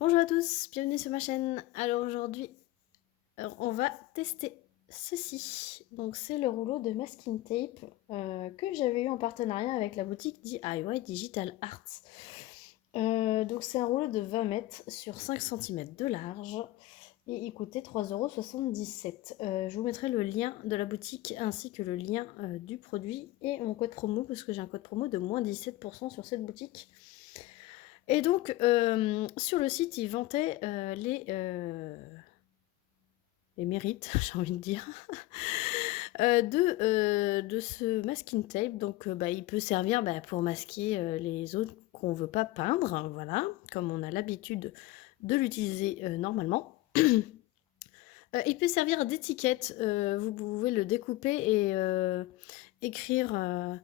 Bonjour à tous, bienvenue sur ma chaîne. Alors aujourd'hui, on va tester ceci. Donc c'est le rouleau de masking tape que j'avais eu en partenariat avec la boutique DIY Digital Arts. Donc c'est un rouleau de 20 mètres sur 5 cm de large et il coûtait 3,77 €. Je vous mettrai le lien de la boutique ainsi que le lien du produit et mon code promo parce que j'ai un code promo de moins 17% sur cette boutique. Et donc, sur le site, ils vantaient les mérites, j'ai envie de dire, de ce masking tape. Donc, il peut servir pour masquer les zones qu'on ne veut pas peindre, hein, voilà, comme on a l'habitude de l'utiliser normalement. Il peut servir d'étiquette. Vous pouvez le découper et écrire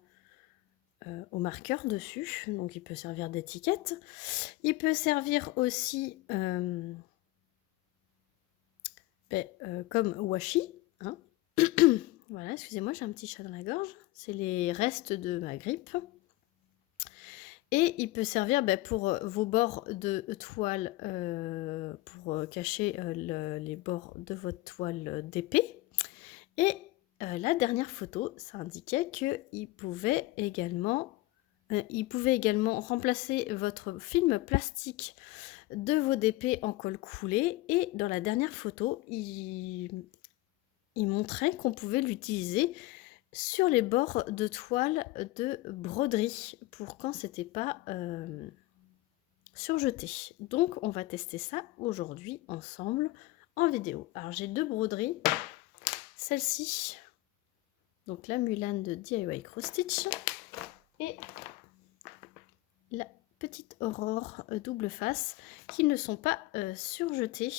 au marqueur dessus. Donc, il peut servir d'étiquette. Il peut servir aussi comme washi, hein. Voilà, excusez-moi, j'ai un petit chat dans la gorge. C'est les restes de ma grippe. Et il peut servir pour vos bords de toile, pour cacher les bords de votre toile d'épée. Et la dernière photo, ça indiquait qu'il pouvait également remplacer votre film plastique de vos DP en colle coulée. Et dans la dernière photo, il montrait qu'on pouvait l'utiliser sur les bords de toile de broderie pour quand c'était pas surjeté. Donc on va tester ça aujourd'hui ensemble en vidéo. Alors j'ai deux broderies, celle-ci, donc la Mulan de DIY Cross Stitch et la petite Aurore double face qui ne sont pas surjetées.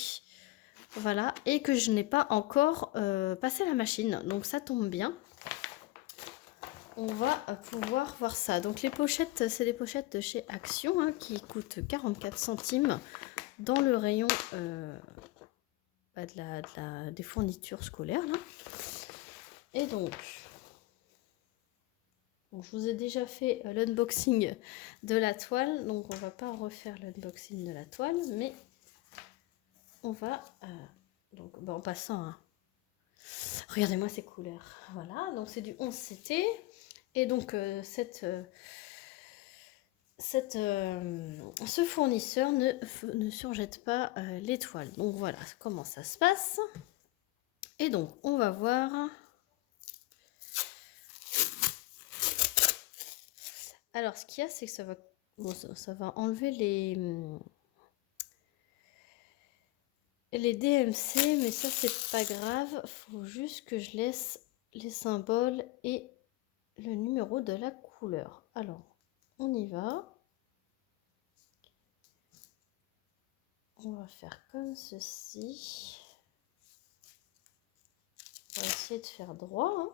Voilà, et que je n'ai pas encore passé la machine, donc ça tombe bien. On va pouvoir voir ça. Donc les pochettes, c'est les pochettes de chez Action hein, qui coûtent 44 centimes dans le rayon des fournitures scolaires. Là. Et donc, je vous ai déjà fait l'unboxing de la toile, donc on va pas refaire l'unboxing de la toile, mais on va, en passant à... Regardez-moi ces couleurs. Voilà, donc c'est du 11 CT. Et donc ce fournisseur ne surjette pas les toiles. Donc voilà comment ça se passe. Et donc on va voir. Alors ce qu'il y a, c'est que ça va enlever les DMC, mais ça c'est pas grave. Faut juste que je laisse les symboles et le numéro de la couleur. Alors on y va. On va faire comme ceci. On va essayer de faire droit. Hein.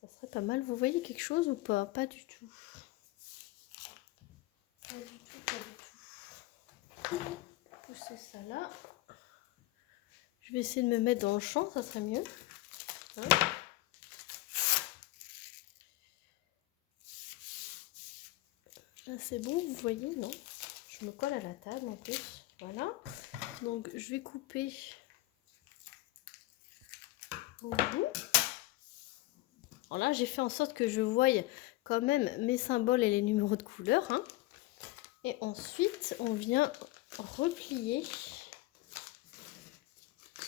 Ça serait pas mal. Vous voyez quelque chose ou pas? Pas du tout. Pas du tout, pas du tout. Pousser ça là. Je vais essayer de me mettre dans le champ, ça serait mieux. Hein là c'est bon, vous voyez, non? Je me colle à la table en plus. Voilà. Donc je vais couper au bout. Alors là, j'ai fait en sorte que je voie quand même mes symboles et les numéros de couleur. Hein. Et ensuite, on vient replier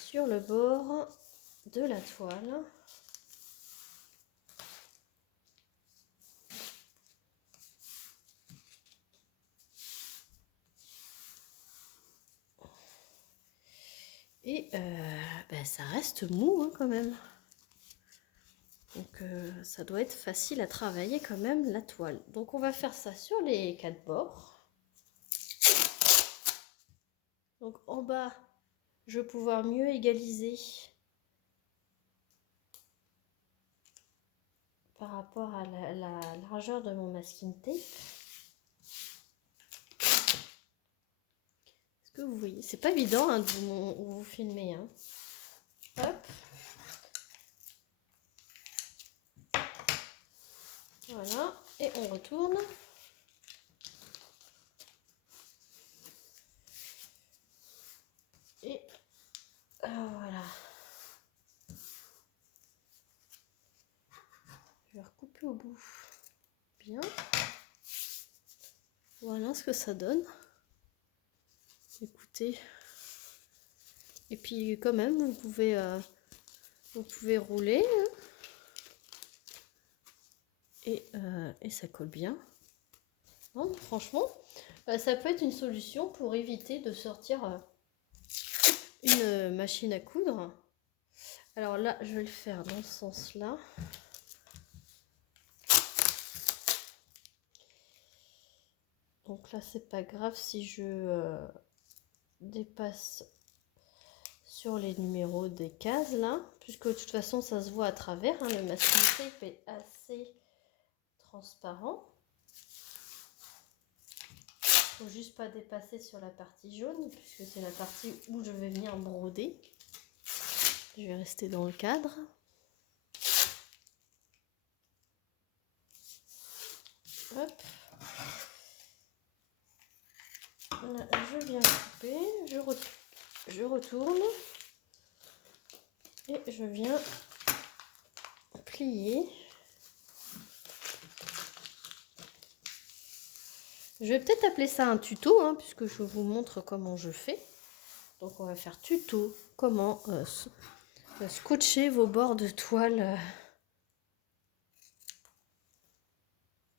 sur le bord de la toile. Et ça reste mou hein, quand même. Donc ça doit être facile à travailler quand même la toile. Donc on va faire ça sur les 4 bords. Donc en bas, je vais pouvoir mieux égaliser par rapport à la largeur de mon masking tape. Est-ce que vous voyez? C'est pas évident hein, de vous filmer. Hein. Hop. Voilà. Et on retourne. au bout. Bien. Voilà ce que ça donne. Écoutez. Et puis quand même, vous pouvez rouler. Et ça colle bien. Non, franchement, ça peut être une solution pour éviter de sortir une machine à coudre. Alors là, je vais le faire dans ce sens-là. Donc là, c'est pas grave si je dépasse sur les numéros des cases là, puisque de toute façon, ça se voit à travers. Hein, le masking tape est assez transparent. Faut juste pas dépasser sur la partie jaune, puisque c'est la partie où je vais venir broder. Je vais rester dans le cadre. Hop. Là, je viens couper, je retourne et je viens plier. Je vais peut-être appeler ça un tuto, hein, puisque je vous montre comment je fais. Donc on va faire tuto, comment scotcher vos bords de toile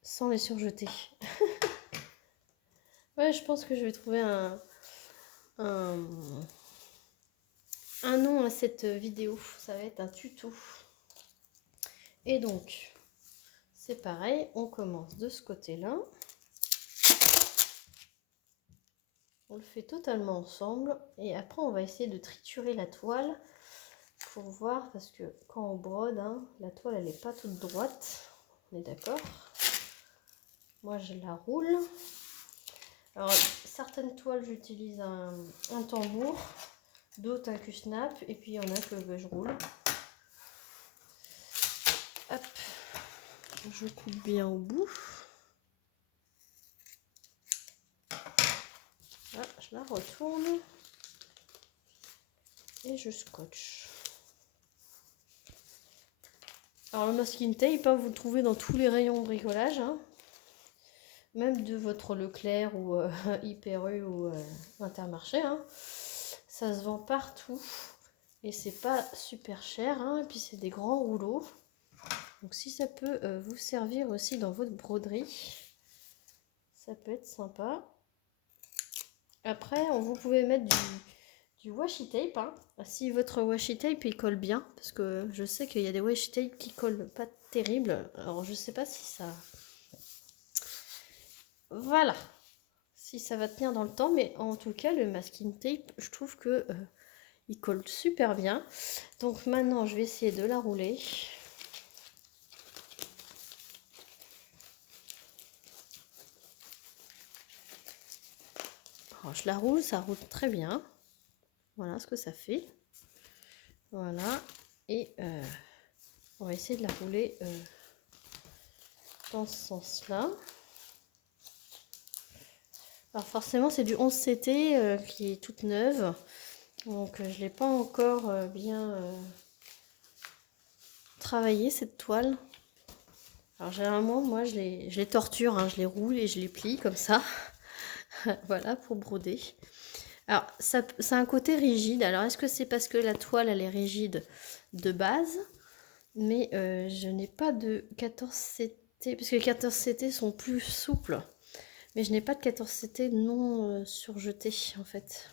sans les surjeter. Ouais, je pense que je vais trouver un nom à cette vidéo. Ça va être un tuto. Et donc, c'est pareil, on commence de ce côté-là. On le fait totalement ensemble. Et après, on va essayer de triturer la toile pour voir, parce que quand on brode, hein, la toile, elle n'est pas toute droite. On est d'accord? Moi, je la roule. Alors, certaines toiles, j'utilise un tambour, d'autres un Q-snap, et puis il y en a que je roule. Hop, je coupe bien au bout. Là, je la retourne et je scotche. Alors, le masking tape, hein, vous le trouvez dans tous les rayons bricolage, hein. Même de votre Leclerc ou Hyper U ou Intermarché, hein. Ça se vend partout et c'est pas super cher, hein. Et puis c'est des grands rouleaux, donc si ça peut vous servir aussi dans votre broderie, ça peut être sympa. Après, vous pouvez mettre du washi tape, hein. Si votre washi tape il colle bien, parce que je sais qu'il y a des washi tape qui collent pas terrible. Alors je sais pas si ça, voilà, si ça va tenir dans le temps, mais en tout cas le masking tape, je trouve que il colle super bien. Donc maintenant je vais essayer de la rouler. Alors, je la roule, ça roule très bien. Voilà ce que ça fait. Voilà, et on va essayer de la rouler dans ce sens-là. Alors forcément, c'est du 11 CT qui est toute neuve. Donc je ne l'ai pas encore bien travaillé cette toile. Alors généralement, moi je les torture, hein, je les roule et je les plie comme ça. Voilà, pour broder. Alors ça a un côté rigide. Alors est-ce que c'est parce que la toile elle est rigide de base? Mais je n'ai pas de 14 CT, parce que les 14 CT sont plus souples. Mais je n'ai pas de 14 CT non surjetés en fait.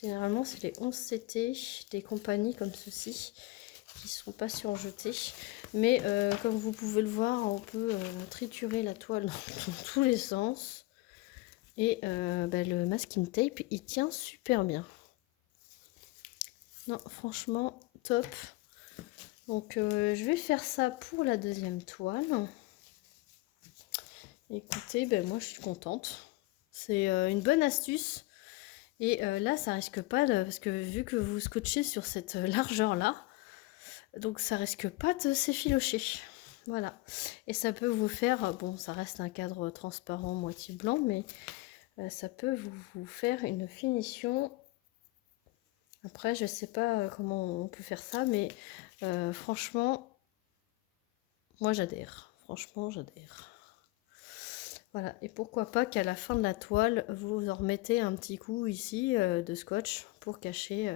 Généralement, c'est les 11 CT des compagnies comme ceci qui ne sont pas surjetés. Mais comme vous pouvez le voir, on peut triturer la toile dans tous les sens. Et le masking tape, il tient super bien. Non, franchement, top. Donc, je vais faire ça pour la deuxième toile. Écoutez, moi, je suis contente. C'est une bonne astuce. Et là, ça risque pas, parce que vu que vous scotchez sur cette largeur-là, donc ça risque pas de s'effilocher. Voilà. Et ça peut vous faire, bon, ça reste un cadre transparent moitié blanc, mais ça peut vous faire une finition. Après, je sais pas comment on peut faire ça, mais franchement, Moi j'adhère, franchement j'adhère. Voilà, et pourquoi pas qu'à la fin de la toile, vous en remettez un petit coup ici de scotch pour cacher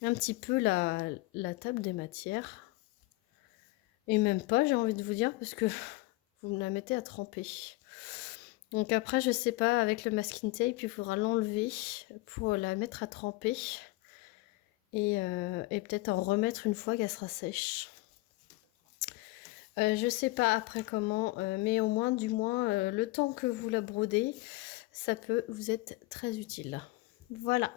un petit peu la table des matières. Et même pas, j'ai envie de vous dire, parce que vous me la mettez à tremper. Donc après, je sais pas, avec le masking tape, il faudra l'enlever pour la mettre à tremper. Et peut-être en remettre une fois qu'elle sera sèche. Je sais pas après comment, mais au moins, du moins, le temps que vous la brodez, ça peut vous être très utile. Voilà.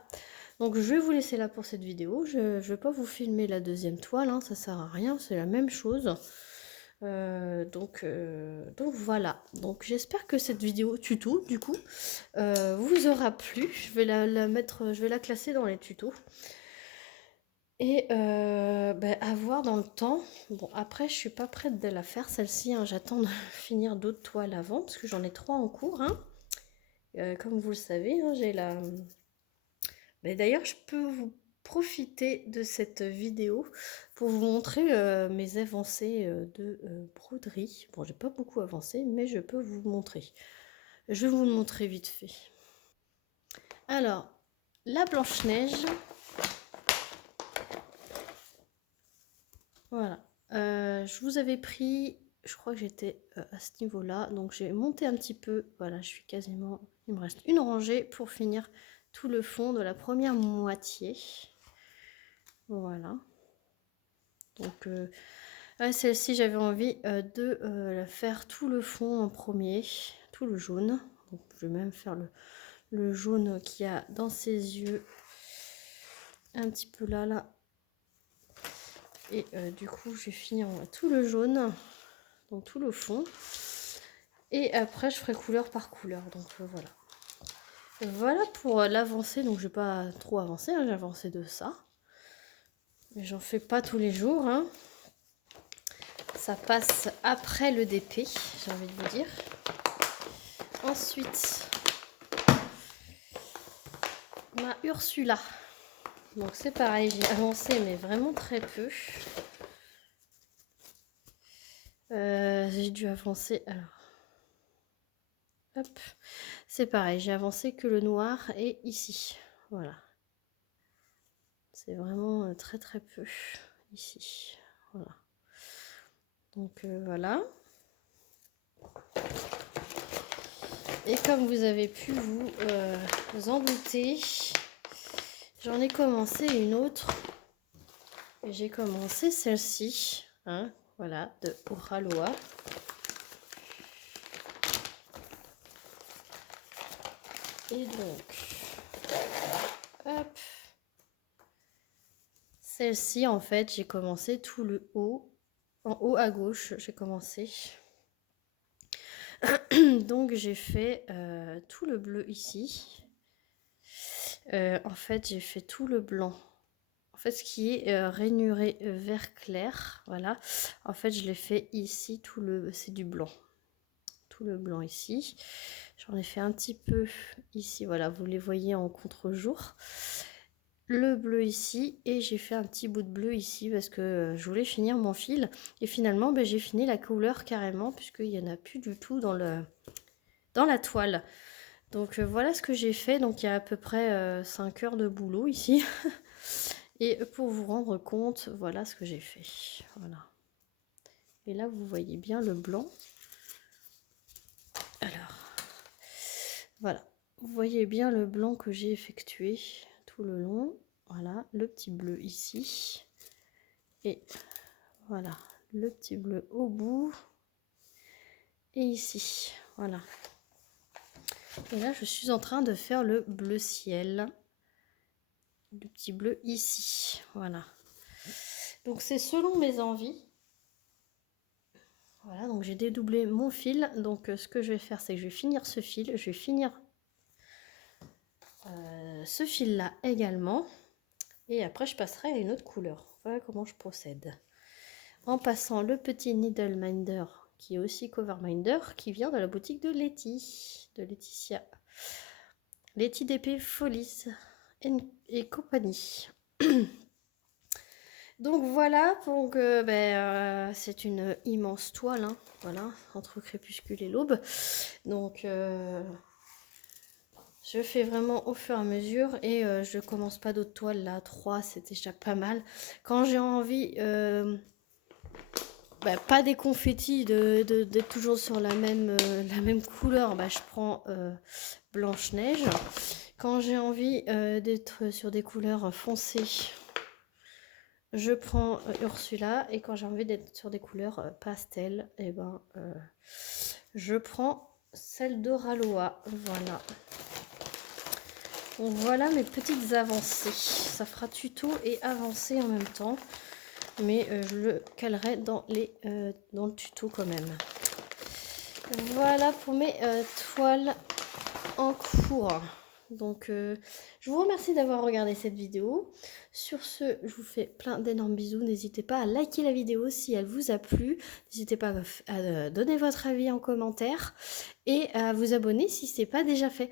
Donc je vais vous laisser là pour cette vidéo. Je ne vais pas vous filmer la deuxième toile, hein, ça sert à rien, c'est la même chose. Donc voilà. Donc j'espère que cette vidéo tuto, du coup, vous aura plu. Je vais la mettre, je vais la classer dans les tutos. Et à voir dans le temps. Bon, après, je suis pas prête de la faire, celle-ci. Hein. J'attends de finir d'autres toiles avant, parce que j'en ai 3 en cours. Hein. Comme vous le savez, hein, j'ai la... D'ailleurs, je peux vous profiter de cette vidéo pour vous montrer mes avancées de broderie. Bon, j'ai pas beaucoup avancé, mais je peux vous montrer. Je vais vous le montrer vite fait. Alors, la Blanche-Neige... Voilà, je vous avais pris, je crois que j'étais à ce niveau-là, donc j'ai monté un petit peu, voilà, je suis quasiment, il me reste une rangée pour finir tout le fond de la première moitié. Voilà. Donc celle-ci, j'avais envie de la faire tout le fond en premier, tout le jaune. Donc, je vais même faire le jaune qu'il y a dans ses yeux, un petit peu là. Et du coup, je vais finir tout le jaune, donc tout le fond. Et après, je ferai couleur par couleur. Donc voilà. Voilà pour l'avancée. Donc, je vais pas trop avancer. Hein, j'ai avancé de ça. Mais j'en fais pas tous les jours. Hein. Ça passe après le DP, j'ai envie de vous dire. Ensuite, ma Ursula. Donc, c'est pareil. J'ai avancé, mais vraiment très peu. J'ai dû avancer. Alors, hop. C'est pareil. J'ai avancé que le noir et ici. Voilà. C'est vraiment très très peu ici. Voilà. Donc voilà. Et comme vous avez pu vous en douter, j'en ai commencé une autre. Et j'ai commencé celle-ci. Hein, voilà, de Oraloa. Et donc, hop. Celle-ci, en fait, j'ai commencé tout le haut. En haut à gauche, j'ai commencé. Donc, j'ai fait tout le bleu ici. En fait, j'ai fait tout le blanc. En fait, ce qui est rainuré vert clair, voilà. En fait, je l'ai fait ici, c'est du blanc. Tout le blanc ici. J'en ai fait un petit peu ici, voilà, vous les voyez en contre-jour. Le bleu ici, et j'ai fait un petit bout de bleu ici parce que je voulais finir mon fil. Et finalement, j'ai fini la couleur carrément, puisqu'il n'y en a plus du tout dans la toile. Donc voilà ce que j'ai fait. Donc il y a à peu près 5 heures de boulot ici. Et pour vous rendre compte, voilà ce que j'ai fait. Voilà. Et là, vous voyez bien le blanc. Alors, voilà. Vous voyez bien le blanc que j'ai effectué tout le long. Voilà, le petit bleu ici. Et voilà, le petit bleu au bout. Et ici, voilà. Et là, je suis en train de faire le bleu ciel. Le petit bleu ici, voilà. Donc, c'est selon mes envies. Voilà, donc j'ai dédoublé mon fil. Donc, ce que je vais faire, c'est que je vais finir ce fil. Je vais finir ce fil-là également. Et après, je passerai à une autre couleur. Voilà comment je procède. En passant le petit Needle Minder, qui est aussi Cover Minder, qui vient de la boutique de Laetitia. Letty DP Folies et compagnie. Donc voilà, donc c'est une immense toile, hein, voilà, entre crépuscule et l'aube. Donc je fais vraiment au fur et à mesure et je commence pas d'autres toiles là, 3 c'est déjà pas mal. Quand j'ai envie, pas des confettis, d'être toujours sur la même couleur, je prends Blanche-Neige. Quand j'ai envie d'être sur des couleurs foncées, je prends Ursula. Et quand j'ai envie d'être sur des couleurs pastel, et je prends celle de Raloa. Voilà. Donc voilà mes petites avancées. Ça fera tuto et avancée en même temps. Mais je le calerai dans le tuto quand même. Voilà pour mes toiles en cours. Donc je vous remercie d'avoir regardé cette vidéo. Sur ce, je vous fais plein d'énormes bisous. N'hésitez pas à liker la vidéo si elle vous a plu. N'hésitez pas à donner votre avis en commentaire et à vous abonner si ce n'est pas déjà fait.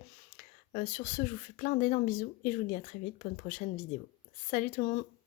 Sur ce, je vous fais plein d'énormes bisous et je vous dis à très vite pour une prochaine vidéo. Salut tout le monde!